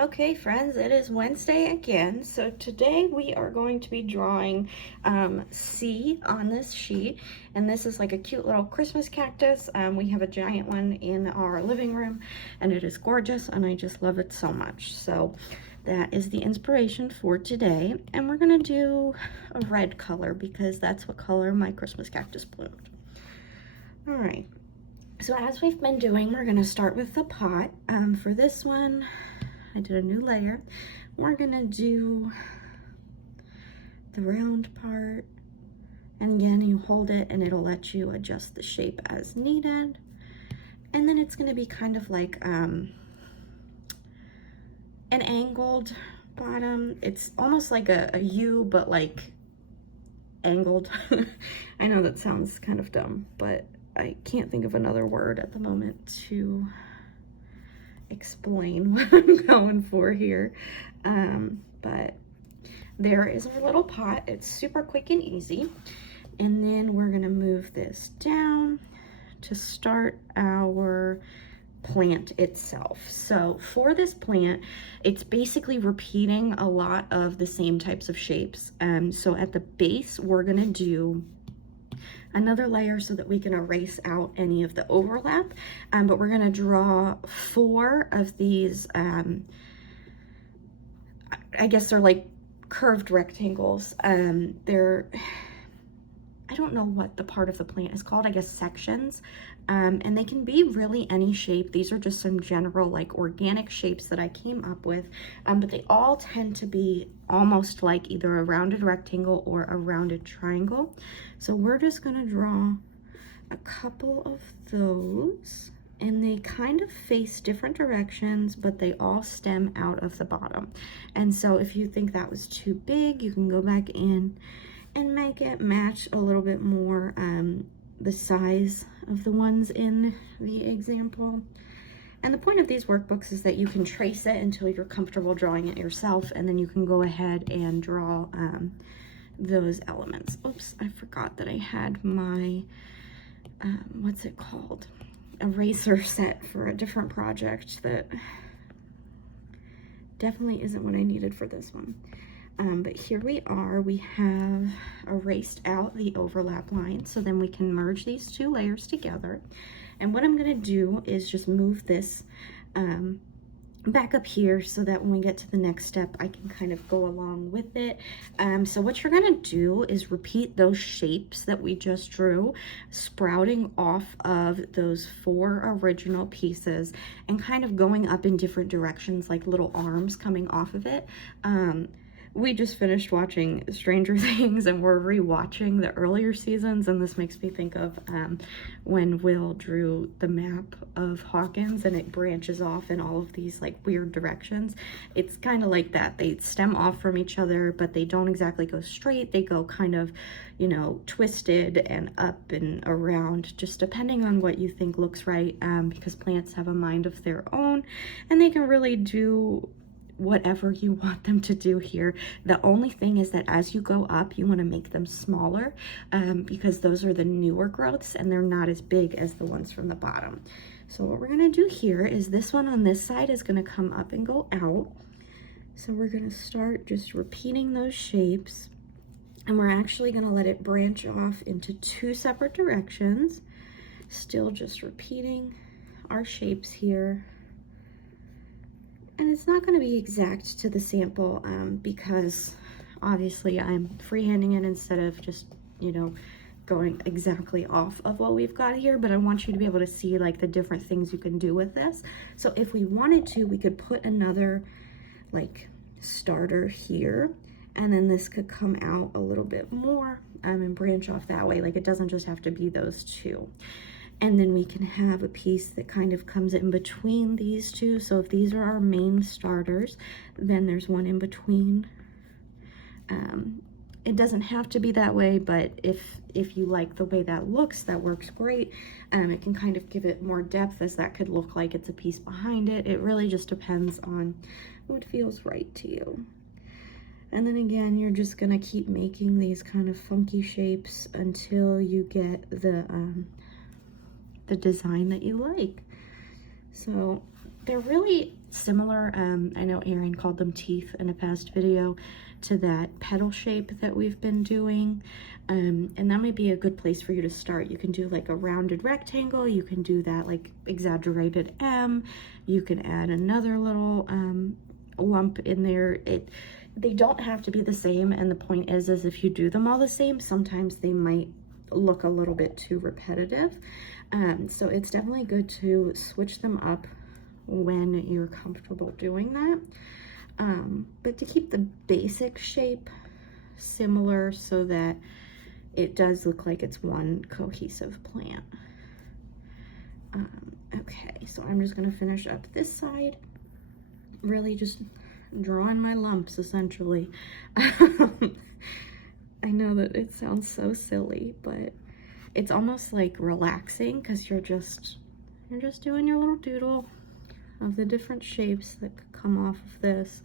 Okay, friends, it is Wednesday again. So today we are going to be drawing C on this sheet. And this is like a cute little Christmas cactus. We have a giant one in our living room and it is gorgeous and I just love it so much. So that is the inspiration for today. And we're gonna do a red color because that's what color my Christmas cactus bloomed. All right. So as we've been doing, we're gonna start with the pot. For this one, I did a new layer. We're gonna do the round part. And again, you hold it and it'll let you adjust the shape as needed. And then it's gonna be kind of like an angled bottom. It's almost like a U, but like angled. I know that sounds kind of dumb, but I can't think of another word at the moment to explain what I'm going for here. But there is our little pot. It's super quick and easy. And then we're gonna move this down to start our plant itself. So for this plant, it's basically repeating a lot of the same types of shapes. So at the base, we're gonna do another layer so that we can erase out any of the overlap. But we're gonna draw 4 of these, I guess they're like curved rectangles. I don't know what the part of the plant is called, I guess sections. And they can be really any shape. These are just some general like organic shapes that I came up with, but they all tend to be almost like either a rounded rectangle or a rounded triangle. So we're just gonna draw a couple of those, and they kind of face different directions, but they all stem out of the bottom. And so if you think that was too big, you can go back in and make it match a little bit more the size of the ones in the example. And the point of these workbooks is that you can trace it until you're comfortable drawing it yourself, and then you can go ahead and draw those elements. Oops, I forgot that I had my, what's it called? Eraser set for a different project that definitely isn't what I needed for this one. But here we are, we have erased out the overlap line, so then we can merge these 2 layers together. And what I'm gonna do is just move this back up here so that when we get to the next step, I can kind of go along with it. So what you're gonna do is repeat those shapes that we just drew, sprouting off of those 4 original pieces and kind of going up in different directions, like little arms coming off of it. We just finished watching Stranger Things and we're re-watching the earlier seasons, and this makes me think of when Will drew the map of Hawkins and it branches off in all of these like weird directions. It's kind of like that. They stem off from each other, but they don't exactly go straight. They go kind of, you know, twisted and up and around, just depending on what you think looks right, because plants have a mind of their own and they can really do whatever you want them to do here. The only thing is that as you go up, you want to make them smaller because those are the newer growths and they're not as big as the ones from the bottom. So what we're going to do here is this one on this side is going to come up and go out. So we're going to start just repeating those shapes, and we're actually going to let it branch off into 2 separate directions, still just repeating our shapes here. And it's not going to be exact to the sample because obviously I'm freehanding it instead of just, you know, going exactly off of what we've got here, but I want you to be able to see like the different things you can do with this. So if we wanted to, we could put another like starter here, and then this could come out a little bit more and branch off that way. Like it doesn't just have to be those 2. And then we can have a piece that kind of comes in between these 2. So if these are our main starters, then there's one in between. It doesn't have to be that way, but if you like the way that looks, that works great. It can kind of give it more depth, as that could look like it's a piece behind it. It really just depends on what feels right to you. And then again, you're just gonna keep making these kind of funky shapes until you get the design that you like. So they're really similar. I know Erin called them teeth in a past video, to that petal shape that we've been doing. And that might be a good place for you to start. You can do like a rounded rectangle, you can do that like exaggerated M, you can add another little lump in there. They don't have to be the same, and the point is if you do them all the same, sometimes they might look a little bit too repetitive. So it's definitely good to switch them up when you're comfortable doing that. But to keep the basic shape similar so that it does look like it's one cohesive plant. Okay, so I'm just going to finish up this side, really just drawing my lumps essentially. I know that it sounds so silly, but it's almost like relaxing because you're just doing your little doodle of the different shapes that could come off of this.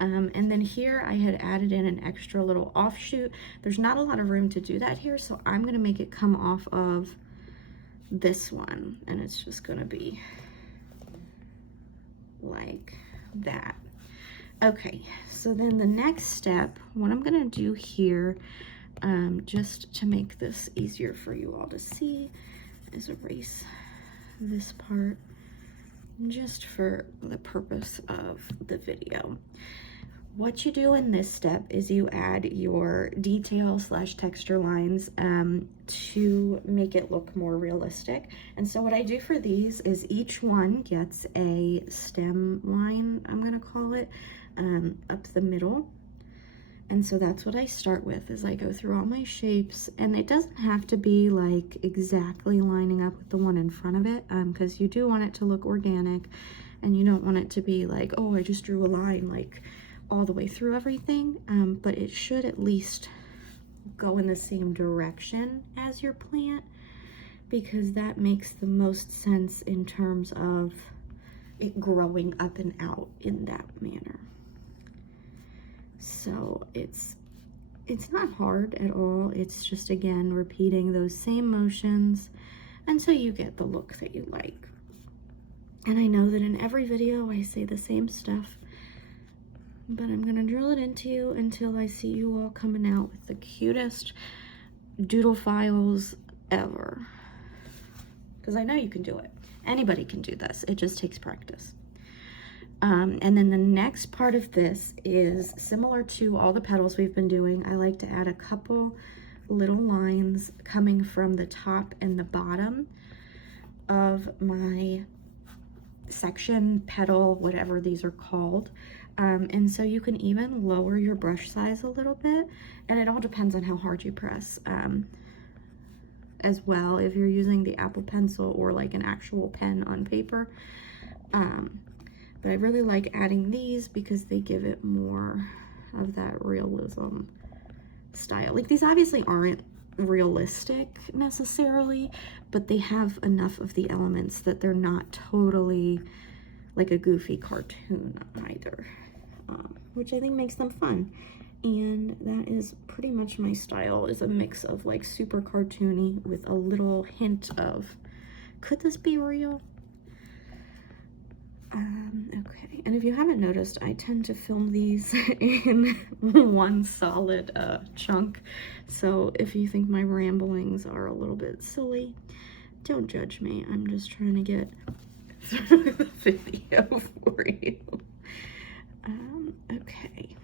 And then here I had added in an extra little offshoot. There's not a lot of room to do that here, so I'm going to make it come off of this one, and it's just going to be like that. Okay, so then the next step, what I'm going to do here, just to make this easier for you all to see, is erase this part just for the purpose of the video. What you do in this step is you add your detail / texture lines to make it look more realistic. And so what I do for these is each one gets a stem line, I'm gonna call it, up the middle. And so that's what I start with, is I go through all my shapes, and it doesn't have to be like exactly lining up with the one in front of it, because you do want it to look organic, and you don't want it to be like, oh, I just drew a line like all the way through everything, but it should at least go in the same direction as your plant, because that makes the most sense in terms of it growing up and out in that manner. So it's not hard at all. It's just, again, repeating those same motions until you get the look that you like. And I know that in every video I say the same stuff, but I'm gonna drill it into you until I see you all coming out with the cutest doodle files ever. Because I know you can do it. Anybody can do this. It just takes practice. And then the next part of this is similar to all the petals we've been doing. I like to add a couple little lines coming from the top and the bottom of my section, petal, whatever these are called. And so you can even lower your brush size a little bit, and it all depends on how hard you press as well, if you're using the Apple Pencil or like an actual pen on paper. But I really like adding these because they give it more of that realism style. Like, these obviously aren't realistic necessarily, but they have enough of the elements that they're not totally like a goofy cartoon either, which I think makes them fun. And that is pretty much my style, is a mix of like super cartoony with a little hint of, could this be real? Okay, and if you haven't noticed, I tend to film these in one solid chunk, so if you think my ramblings are a little bit silly, don't judge me. I'm just trying to get through the video for you. Okay,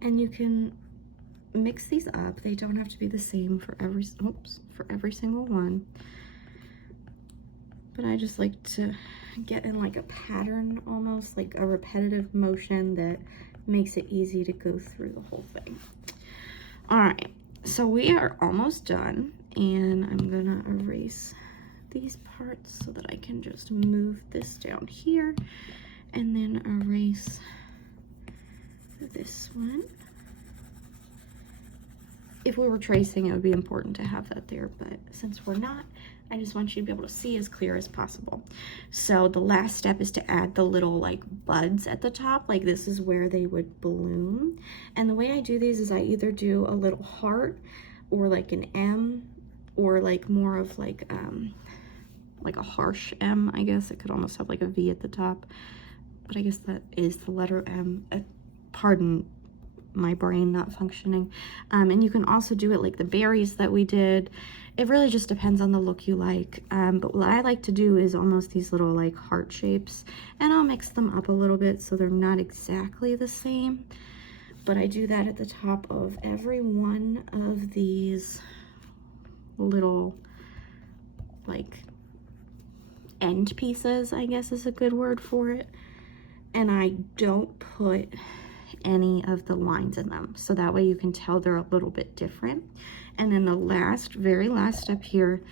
and you can mix these up. They don't have to be the same for every single one. But I just like to get in like a pattern, almost like a repetitive motion that makes it easy to go through the whole thing. All right, so we are almost done, and I'm gonna erase these parts so that I can just move this down here, and then erase this one. If we were tracing, it would be important to have that there, but since we're not, I just want you to be able to see as clear as possible. So the last step is to add the little like buds at the top. Like, this is where they would bloom. And the way I do these is I either do a little heart or like an M, or like more of like like a harsh M, I guess. It could almost have like a V at the top, but I guess that is the letter M. Pardon my brain not functioning. And you can also do it like the berries that we did. It really just depends on the look you like. But what I like to do is almost these little like heart shapes, and I'll mix them up a little bit so they're not exactly the same. But I do that at the top of every one of these little like end pieces, I guess is a good word for it. And I don't put any of the lines in them, so that way you can tell they're a little bit different. And then the very last step here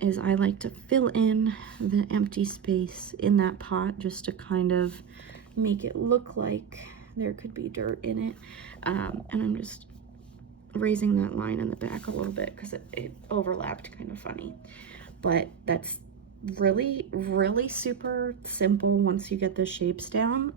is I like to fill in the empty space in that pot just to kind of make it look like there could be dirt in it. And I'm just raising that line in the back a little bit because it overlapped kind of funny. But that's really super simple once you get the shapes down.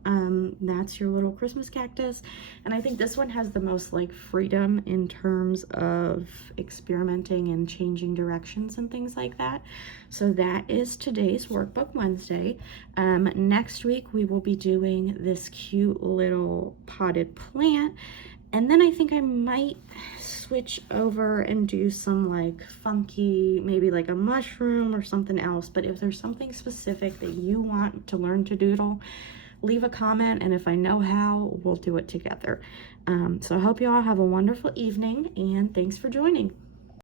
That's your little Christmas cactus, and I think this one has the most like freedom in terms of experimenting and changing directions and things like that. So that is today's Workbook Wednesday. Next week we will be doing this cute little potted plant, and then I think I might switch over and do some like funky, maybe like a mushroom or something else. But if there's something specific that you want to learn to doodle, leave a comment, and if I know how, we'll do it together. So I hope you all have a wonderful evening, and thanks for joining.